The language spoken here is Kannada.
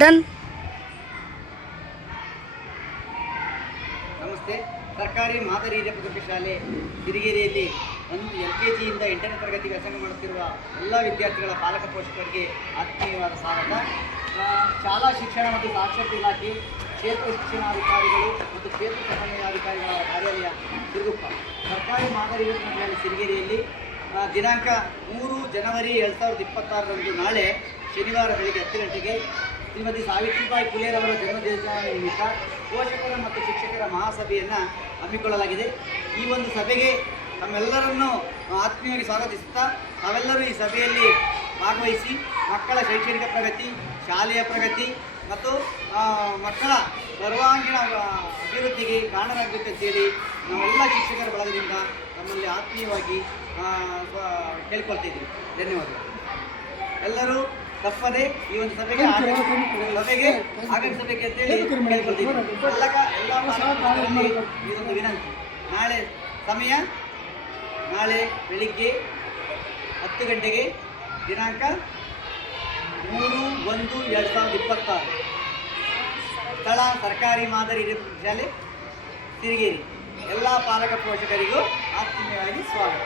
ಡನ್. ನಮಸ್ತೆ. ಸರ್ಕಾರಿ ಮಾದರಿ ಹಿರಿಯ ಪ್ರಾಥಮಿಕ ಶಾಲೆ ಸಿರಿಗೆರೆಯಲ್ಲಿ LKG ಇಂದ 8ನೇ ತರಗತಿ ವ್ಯಾಸಂಗ ಮಾಡುತ್ತಿರುವ ಎಲ್ಲ ವಿದ್ಯಾರ್ಥಿಗಳ ಪಾಲಕ ಪೋಷಕರಿಗೆ ಆತ್ಮೀಯವಾದ ಸ್ವಾಗತ. ಶಾಲಾ ಶಿಕ್ಷಣ ಮತ್ತು ಸಾಕ್ಷರತೆ ಇಲಾಖೆ, ಕ್ಷೇತ್ರ ಶಿಕ್ಷಣಾಧಿಕಾರಿಗಳು ಮತ್ತು ಕ್ಷೇತ್ರ ಸಮನ್ವಯಾಧಿಕಾರಿಗಳ ಕಾರ್ಯಾಲಯ ಸಿರುಗುಪ್ಪ ಸರ್ಕಾರಿ ಮಾದರಿ ಹಿರಿಯ ಪ್ರಾಥಮಿಕ ಶಾಲೆ ಸಿರಿಗೆರೆಯಲ್ಲಿ ದಿನಾಂಕ 3 ಜನವರಿ 2026ರಂದು ನಾಳೆ ಶನಿವಾರ ಬೆಳಗ್ಗೆ 10 ಗಂಟೆಗೆ ಶ್ರೀಮತಿ ಸಾವಿತ್ರಿಬಾಯಿ ಫುಲೆರವರ ಜನ್ಮದಿನಾಚರಣೆ ನಿಮಿತ್ತ ಪೋಷಕರ ಮತ್ತು ಶಿಕ್ಷಕರ ಮಹಾಸಭೆಯನ್ನು ಹಮ್ಮಿಕೊಳ್ಳಲಾಗಿದೆ. ಈ ಒಂದು ಸಭೆಗೆ ನಮ್ಮೆಲ್ಲರನ್ನು ಆತ್ಮೀಯವಾಗಿ ಸ್ವಾಗತಿಸುತ್ತಾ ತಾವೆಲ್ಲರೂ ಈ ಸಭೆಯಲ್ಲಿ ಭಾಗವಹಿಸಿ ಮಕ್ಕಳ ಶೈಕ್ಷಣಿಕ ಪ್ರಗತಿ, ಶಾಲೆಯ ಪ್ರಗತಿ ಮತ್ತು ಮಕ್ಕಳ ಸರ್ವಾಂಗೀಣ ಅಭಿವೃದ್ಧಿಗೆ ಕಾರಣರಾಗಬೇಕಂತೇಳಿ ನಾವೆಲ್ಲ ಶಿಕ್ಷಕರ ಬಳಗದಿಂದ ನಮ್ಮಲ್ಲಿ ಆತ್ಮೀಯವಾಗಿ ಕೇಳ್ಕೊಳ್ತಿದ್ದೀವಿ. ಧನ್ಯವಾದಗಳು. ಎಲ್ಲರೂ ತಪ್ಪದೆ ಈ ಒಂದು ಸಭೆಗೆ ಆಗಮಿಸಬೇಕು ಅಂತೇಳಿ ಕೇಳ್ಕೊಳ್ತೀವಿ. ಎಲ್ಲ ಪಾಲಕರಲ್ಲಿ ಇದೊಂದು ವಿನಂತಿ. ನಾಳೆ ಬೆಳಿಗ್ಗೆ 10 ಗಂಟೆಗೆ ದಿನಾಂಕ 3/1/2026 ಸ್ಥಳ ಸರ್ಕಾರಿ ಮಾದರಿ ಹಿರಿಯ ಶಾಲೆ ಸಿರಿಗೆರೆ. ಎಲ್ಲ ಪಾಲಕ ಪೋಷಕರಿಗೂ ಆತ್ಮೀಯವಾಗಿ ಸ್ವಾಗತ.